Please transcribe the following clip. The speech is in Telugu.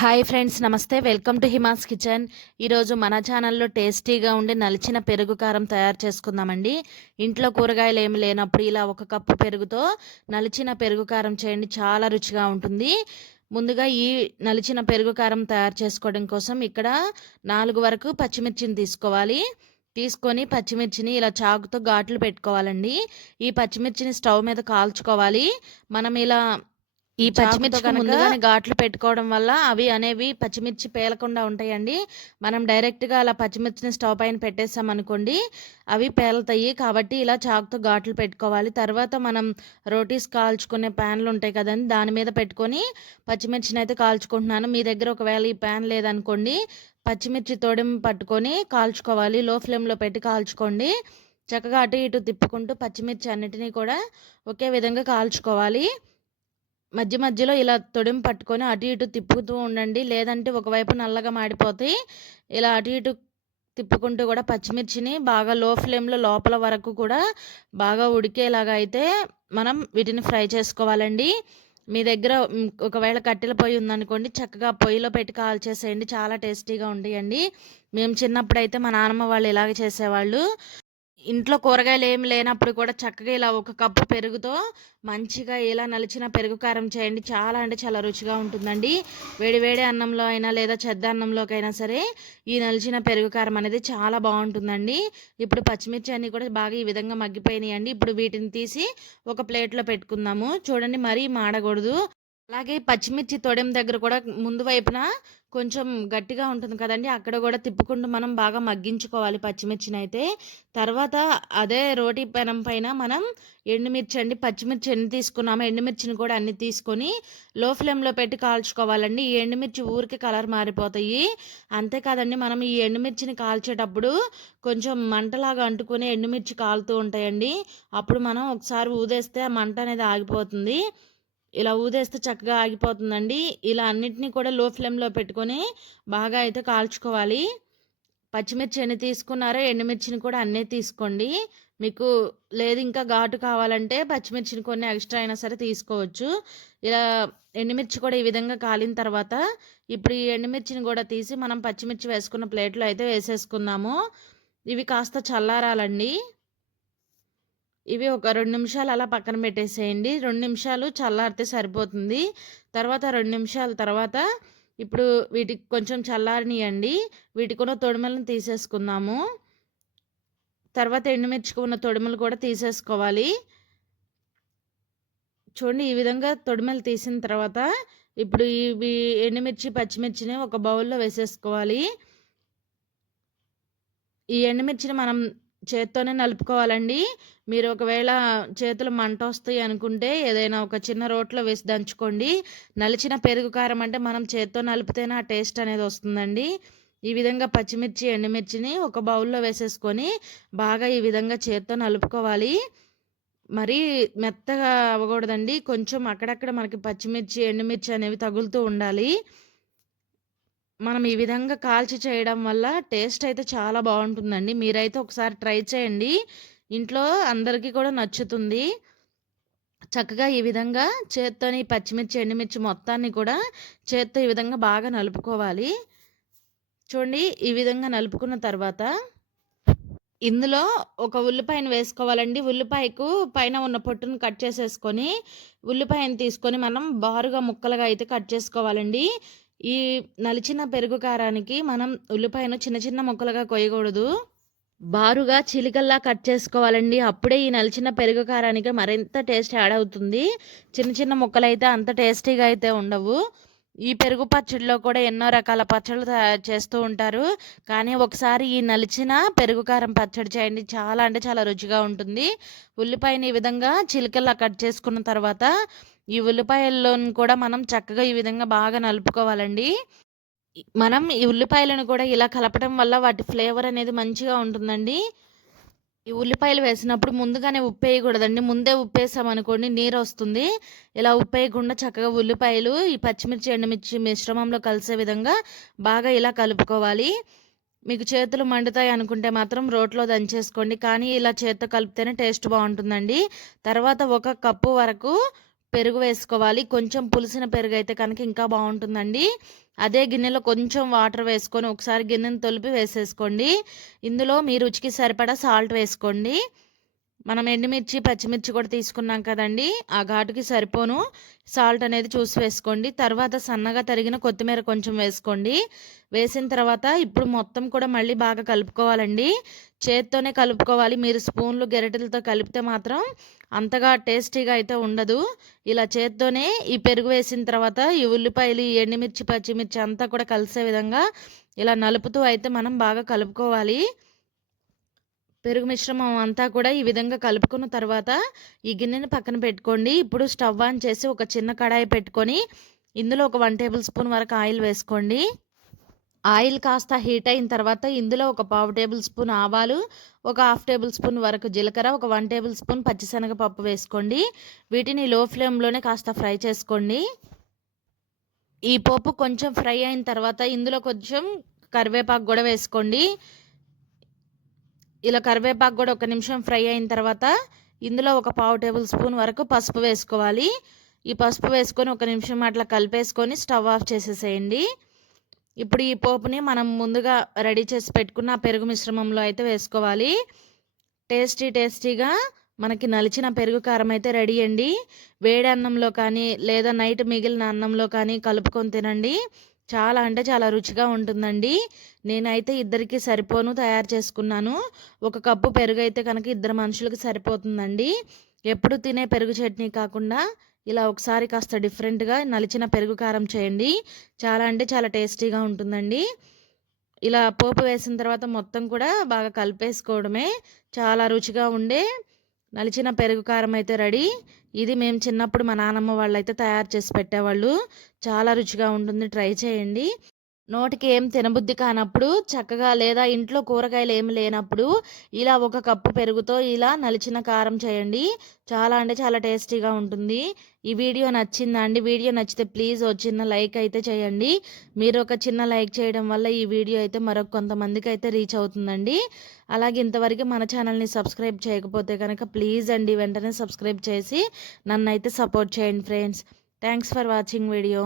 హాయ్ ఫ్రెండ్స్ నమస్తే. వెల్కమ్ టు హిమాస్ కిచెన్ ఈరోజు మన ఛానల్లో టేస్టీగా ఉండే నలిచిన పెరుగు కారం తయారు చేసుకుందామండి. ఇంట్లో కూరగాయలు ఏమి లేనప్పుడు ఇలా ఒక కప్పు పెరుగుతో నలిచిన పెరుగు కారం చేయండి. చాలా రుచిగా ఉంటుంది. ముందుగా ఈ నలిచిన పెరుగు కారం తయారు చేసుకోవడం కోసం ఇక్కడ నాలుగు వరకు పచ్చిమిర్చిని తీసుకోవాలి. తీసుకొని పచ్చిమిర్చిని ఇలా చాకుతో ఘాట్లు పెట్టుకోవాలండి. ఈ పచ్చిమిర్చిని స్టవ్ మీద కాల్చుకోవాలి. మనం ఇలా ఈ పచ్చిమిర్చి ముందుగానే ఘాట్లు పెట్టుకోవడం వల్ల అవి అనేవి పచ్చిమిర్చి పేలకుండా ఉంటాయండి. మనం డైరెక్ట్గా అలా పచ్చిమిర్చిని స్టవ్ పైన పెట్టేసాం అనుకోండి అవి పేలుతాయి. కాబట్టి ఇలా చాకుతో ఘాట్లు పెట్టుకోవాలి. తర్వాత మనం రోటీస్ కాల్చుకునే ప్యాన్లు ఉంటాయి కదండి దాని మీద పెట్టుకొని పచ్చిమిర్చిని అయితే కాల్చుకుంటున్నాను. మీ దగ్గర ఒకవేళ ఈ ప్యాన్ లేదనుకోండి పచ్చిమిర్చి తోడెం పట్టుకొని కాల్చుకోవాలి. లో ఫ్లేమ్లో పెట్టి కాల్చుకోండి. చక్కగా అటు ఇటు తిప్పుకుంటూ పచ్చిమిర్చి అన్నిటినీ కూడా ఒకే విధంగా కాల్చుకోవాలి. మధ్య మధ్యలో ఇలా తొడిం పట్టుకొని అటు ఇటు తిప్పుతూ ఉండండి. లేదంటే ఒకవైపు నల్లగా మాడిపోతాయి. ఇలా అటు ఇటు తిప్పుకుంటూ కూడా పచ్చిమిర్చిని బాగా లో ఫ్లేమ్లో లోపల వరకు కూడా బాగా ఉడికేలాగా అయితే మనం వీటిని ఫ్రై చేసుకోవాలండి. మీ దగ్గర ఒకవేళ కట్టెల పొయ్యి ఉందనుకోండి చక్కగా పొయ్యిలో పెట్టి కాల్ చేసేయండి చాలా టేస్టీగా ఉంటాయండి. మేము చిన్నప్పుడు అయితే మా నాన్నమ్మ వాళ్ళు ఇలాగే చేసేవాళ్ళు. ఇంట్లో కూరగాయలు ఏమి లేనప్పుడు కూడా చక్కగా ఇలా ఒక కప్పు పెరుగుతో మంచిగా ఇలా నలిచిన పెరుగు కారం చేయండి. చాలా అంటే చాలా రుచిగా ఉంటుందండి. వేడివేడి అన్నంలో అయినా లేదా చెద్ద అన్నంలోకైనా సరే ఈ నలిచిన పెరుగు కారం అనేది చాలా బాగుంటుందండి. ఇప్పుడు పచ్చిమిర్చి అన్నీ కూడా బాగా ఈ విధంగా మగ్గిపోయినాయండి. ఇప్పుడు వీటిని తీసి ఒక ప్లేట్లో పెట్టుకుందాము. చూడండి మరీ మాడకూడదు. అలాగే పచ్చిమిర్చి తొడెం దగ్గర కూడా ముందు వైపున కొంచెం గట్టిగా ఉంటుంది కదండి. అక్కడ కూడా తిప్పుకుంటూ మనం బాగా మగ్గించుకోవాలి పచ్చిమిర్చిని అయితే తర్వాత అదే రోటీ పెనం పైన మనం ఎండుమిర్చి అండి పచ్చిమిర్చి ఎన్ని తీసుకున్నామో ఎండుమిర్చిని కూడా అన్ని తీసుకొని లో ఫ్లేమ్లో పెట్టి కాల్చుకోవాలండి. ఈ ఎండుమిర్చి ఊరికి కలర్ మారిపోతాయి. అంతేకాదండి మనం ఈ ఎండుమిర్చిని కాల్చేటప్పుడు కొంచెం మంటలాగా అంటుకునే ఎండుమిర్చి కాలుతూ ఉంటాయండి. అప్పుడు మనం ఒకసారి ఊదేస్తే ఆ మంట అనేది ఆగిపోతుంది. ఇలా ఊదేస్తే చక్కగా ఆగిపోతుందండి. ఇలా అన్నిటినీ కూడా లో ఫ్లేమ్లో పెట్టుకొని బాగా అయితే కాల్చుకోవాలి. పచ్చిమిర్చి ఎన్ని తీసుకున్నారో ఎండుమిర్చిని కూడా అన్నీ తీసుకోండి. మీకు లేదు ఇంకా ఘాటు కావాలంటే పచ్చిమిర్చిని కొన్ని ఎక్స్ట్రా అయినా సరే తీసుకోవచ్చు. ఇలా ఎండుమిర్చి కూడా ఈ విధంగా కాలిన తర్వాత ఇప్పుడు ఈ ఎండుమిర్చిని కూడా తీసి మనం పచ్చిమిర్చి వేసుకున్న ప్లేట్లో అయితే వేసేసుకుందాము. ఇవి కాస్త చల్లారాలండి. ఇవి ఒక రెండు నిమిషాలు అలా పక్కన పెట్టేసేయండి. రెండు నిమిషాలు చల్లారితే సరిపోతుంది. తర్వాత రెండు నిమిషాల తర్వాత ఇప్పుడు వీటికి కొంచెం చల్లారనియండి. వీటికి ఉన్న తొడిమలను తీసేసుకుందాము. తర్వాత ఎండుమిర్చికి ఉన్న తొడిమలు కూడా తీసేసుకోవాలి. చూడండి ఈ విధంగా తొడిమలు తీసిన తర్వాత ఇప్పుడు ఇవి ఎండుమిర్చి పచ్చిమిర్చిని ఒక బౌల్లో వేసేసుకోవాలి. ఈ ఎండుమిర్చిని మనం చేత్తోనే నలుపుకోవాలండి. మీరు ఒకవేళ చేతులు మంట వస్తాయి అనుకుంటే ఏదైనా ఒక చిన్న రోట్లో వేసి దంచుకోండి. నలిచిన పెరుగు కారం అంటే మనం చేత్తో నలిపితేనే ఆ టేస్ట్ అనేది వస్తుందండి. ఈ విధంగా పచ్చిమిర్చి ఎండుమిర్చిని ఒక బౌల్లో వేసేసుకొని బాగా ఈ విధంగా చేత్తో నలుపుకోవాలి. మరీ మెత్తగా అవ్వకూడదండి. కొంచెం అక్కడక్కడ మనకి పచ్చిమిర్చి ఎండుమిర్చి అనేవి తగులుతూ ఉండాలి. మనం ఈ విధంగా కాల్చి చేయడం వల్ల టేస్ట్ అయితే చాలా బాగుంటుందండి. మీరైతే ఒకసారి ట్రై చేయండి. ఇంట్లో అందరికీ కూడా నచ్చుతుంది. చక్కగా ఈ విధంగా చేత్తోని పచ్చిమిర్చి ఎండుమిర్చి మొత్తాన్ని కూడా చేత్తో ఈ విధంగా బాగా నలుపుకోవాలి. చూడండి ఈ విధంగా నలుపుకున్న తర్వాత ఇందులో ఒక ఉల్లిపాయను వేసుకోవాలండి. ఉల్లిపాయకు పైన ఉన్న పొట్టును కట్ చేసేసుకొని ఉల్లిపాయను తీసుకొని మనం బారుగా ముక్కలుగా అయితే కట్ చేసుకోవాలండి. ఈ నలిచిన పెరుగు కారానికి మనం ఉల్లిపాయను చిన్న చిన్న ముక్కలుగా కొయ్యకూడదు. బారుగా చిలికల్లా కట్ చేసుకోవాలండి. అప్పుడే ఈ నలిచిన పెరుగు కారానికి మరింత టేస్ట్ యాడ్ అవుతుంది. చిన్న చిన్న ముక్కలు అయితే అంత టేస్టీగా అయితే ఉండవు. ఈ పెరుగు పచ్చడిలో కూడా ఎన్నో రకాల పచ్చళ్ళు తయారు చేస్తూ ఉంటారు. కానీ ఒకసారి ఈ నలిచిన పెరుగు కారం పచ్చడి చేయండి. చాలా అంటే చాలా రుచిగా ఉంటుంది. ఉల్లిపాయని ఈ విధంగా చిలికల్లా కట్ చేసుకున్న తర్వాత ఈ ఉల్లిపాయల్లోని కూడా మనం చక్కగా ఈ విధంగా బాగా నలుపుకోవాలండి. మనం ఈ ఉల్లిపాయలను కూడా ఇలా కలపడం వల్ల వాటి ఫ్లేవర్ అనేది మంచిగా ఉంటుందండి. ఈ ఉల్లిపాయలు వేసినప్పుడు ముందుగానే ఉప్పు వేయకూడదండి. ముందే ఉప్పు వేసామనుకోండి నీరు వస్తుంది. ఇలా ఉప్పు వేయకుండా చక్కగా ఉల్లిపాయలు ఈ పచ్చిమిర్చి ఎండుమిర్చి మిశ్రమంలో కలిసే విధంగా బాగా ఇలా కలుపుకోవాలి. మీకు చేతులు మండుతాయి అనుకుంటే మాత్రం రోట్లో దంచేసుకోండి. కానీ ఇలా చేత్తో కలిపితేనే టేస్ట్ బాగుంటుందండి. తర్వాత ఒక కప్పు వరకు పెరుగు వేసుకోవాలి. కొంచెం పులిసిన పెరుగు అయితే కనుక ఇంకా బాగుంటుందండి. అదే గిన్నెలో కొంచెం వాటర్ వేసుకొని ఒకసారి గిన్నెను తొలిపి వేసేసుకోండి. ఇందులో మీ రుచికి సరిపడా సాల్ట్ వేసుకోండి. మనం ఎండుమిర్చి పచ్చిమిర్చి కూడా తీసుకున్నాం కదండి. ఆ ఘాటుకి సరిపోను. సాల్ట్ అనేది చూసి వేసుకోండి. తర్వాత సన్నగా తరిగిన కొత్తిమీర కొంచెం వేసుకోండి. వేసిన తర్వాత ఇప్పుడు మొత్తం కూడా మళ్ళీ బాగా కలుపుకోవాలండి. చేత్తోనే కలుపుకోవాలి. మీరు స్పూన్లు గెరటలతో కలిపితే మాత్రం అంతగా టేస్టీగా అయితే ఉండదు. ఇలా చేత్తోనే ఈ పెరుగు వేసిన తర్వాత ఈ ఉల్లిపాయలు ఈ ఎండుమిర్చి పచ్చిమిర్చి అంతా కూడా కలిసే విధంగా ఇలా నలుపుతూ అయితే మనం బాగా కలుపుకోవాలి. పెరుగు మిశ్రమం అంతా కూడా ఈ విధంగా కలుపుకున్న తర్వాత ఈ గిన్నెని పక్కన పెట్టుకోండి. ఇప్పుడు స్టవ్ ఆన్ చేసి ఒక చిన్న కడాయి పెట్టుకొని ఇందులో ఒక వన్ టేబుల్ స్పూన్ వరకు ఆయిల్ వేసుకోండి. ఆయిల్ కాస్త హీట్ అయిన తర్వాత ఇందులో ఒక పావు టేబుల్ స్పూన్ ఆవాలు ఒక హాఫ్ టేబుల్ స్పూన్ వరకు జీలకర్ర ఒక వన్ టేబుల్ స్పూన్ పచ్చిశనగపప్పు వేసుకోండి. వీటిని లో ఫ్లేమ్లోనే కాస్త ఫ్రై చేసుకోండి. ఈ పోపు కొంచెం ఫ్రై అయిన తర్వాత ఇందులో కొంచెం కరివేపాకు కూడా వేసుకోండి. ఇలా కరివేపాకు కూడా ఒక నిమిషం ఫ్రై అయిన తర్వాత ఇందులో ఒక పావు టేబుల్ స్పూన్ వరకు పసుపు వేసుకోవాలి. ఈ పసుపు వేసుకొని ఒక నిమిషం అట్లా కలిపేసుకొని స్టవ్ ఆఫ్ చేసేసేయండి. ఇప్పుడు ఈ పోపుని మనం ముందుగా రెడీ చేసి పెట్టుకున్న పెరుగు మిశ్రమంలో అయితే వేసుకోవాలి. టేస్టీ టేస్టీగా మనకి నలిచిన పెరుగు కారం అయితే రెడీ అండి. వేడి అన్నంలో కానీ లేదా నైట్ మిగిలిన అన్నంలో కానీ కలుపుకొని తినండి. చాలా అంటే చాలా రుచిగా ఉంటుందండి. నేనైతే ఇద్దరికి సరిపోను తయారు చేసుకున్నాను. ఒక కప్పు పెరుగు అయితే కనుక ఇద్దరు మనుషులకు సరిపోతుందండి. ఎప్పుడు తినే పెరుగు చట్నీ కాకుండా ఇలా ఒకసారి కాస్త డిఫరెంట్గా నలిచిన పెరుగు కారం చేయండి. చాలా అంటే చాలా టేస్టీగా ఉంటుందండి. ఇలా పోపు వేసిన తర్వాత మొత్తం కూడా బాగా కలిపేసుకోవడమే. చాలా రుచిగా ఉండే నలిచిన పెరుగు కారం అయితే రెడీ. ఇది మేము చిన్నప్పుడు మా నానమ్మ వాళ్ళు అయితే తయారు చేసి పెట్టేవాళ్ళు. చాలా రుచిగా ఉంటుంది. ట్రై చేయండి. నోటికి ఏం తినబుద్ధి కానప్పుడు చక్కగా లేదా ఇంట్లో కూరగాయలు ఏమి లేనప్పుడు ఇలా ఒక కప్పు పెరుగుతో ఇలా నలిచిన కారం చేయండి. చాలా అంటే చాలా టేస్టీగా ఉంటుంది. ఈ వీడియో నచ్చిందా అండి? వీడియో నచ్చితే ప్లీజ్ ఓ చిన్న లైక్ అయితే చేయండి. మీరు ఒక చిన్న లైక్ చేయడం వల్ల ఈ వీడియో అయితే మరొక కొంతమందికి అయితే రీచ్ అవుతుందండి. అలాగే ఇంతవరకు మన ఛానల్ని సబ్స్క్రైబ్ చేయకపోతే కనుక ప్లీజ్ అండి వెంటనే సబ్స్క్రైబ్ చేసి నన్ను అయితే సపోర్ట్ చేయండి friends. Thanks for watching video.